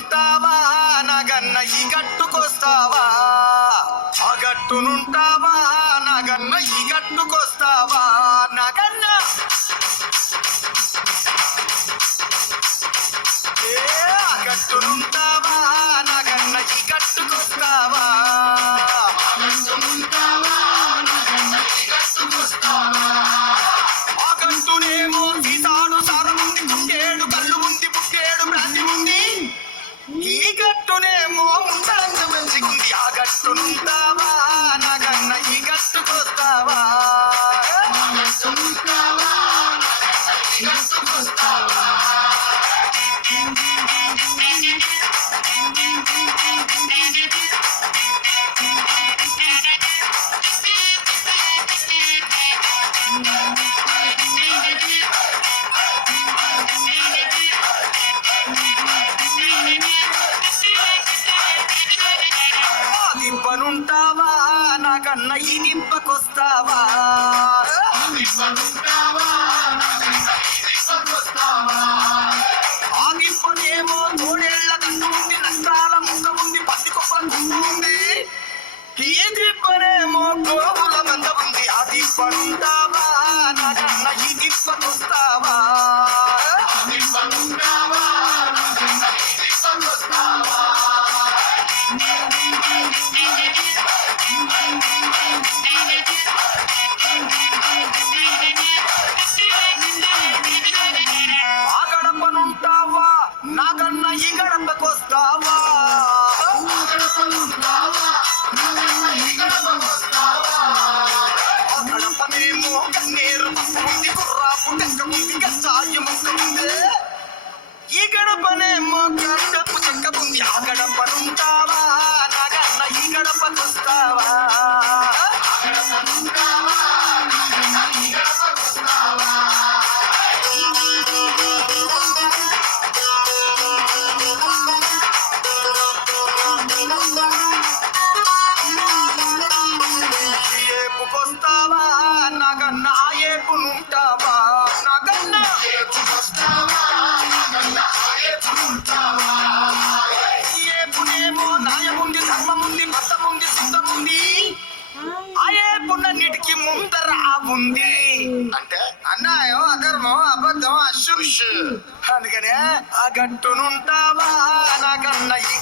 గట్టునుంటావా నాగన్న ఈ గట్టుకొస్తావా? ఆ గట్టునుంటావా నాగన్న ఈ గట్టుకొస్తావా? నాగన్న ఆ గట్టునుంటావా నాగన్న ఈ గట్టుకొస్తావా? ఆ గట్టునేమో సీతాడు సారముంది, గుండేడు కళ్ళు ఉంది, బుక్కేడు బ్రాంతి ఉంది. ఈ గట్టునేమో ఉండాలంత మంచిగుంది. ఆ గట్టునుంటావా నాగన్న ఈ గట్టుకొస్తావా? దిబ్బనుంటావా నాగన్న ఈ దిబ్బకొస్తావా? ఆ దిబ్బనేమో తోడేళ్ల కన్ను ఉంది, నష్టాల ముక్క ఉంది, పత్తి కుప్పల గుండు ఉంది. ఈ దిబ్బనేమో గోవుల మంద ఉంది. ఆ దిబ్బనుంటావా నాగన్న ఈ దిబ్బకొస్తావా? ఆ గడపనుంటావా నాగన్న ఈ గడపకొస్తావా? ఆ గడపనేమో కన్నీరు పప్పు ఉంది, కుర్రాపు టెక్క ఉంది, గచ్చాయి ముక్క ఉంది. ఈ గడపనేమో గడప చెక్క ఉంది. ఆ గడపనుంటావా నాగన్న ఈ గడపకొస్తావా? ఏపుకొస్తావా నాగన్న ఆ ఏపునుంటావా? నాగన్న ఏపునేమో న్యాయముంది, ధర్మముంది, మతముంది, సిద్ధముంది. ఆ ఏపున్నన్నిటికీ ముందర ఆ ఉంది. అంటే అన్యాయం, అధర్మం, అబద్ధం, అశుష్. అందుకనే ఆ గట్టునుంటావా నాగన్న ఈ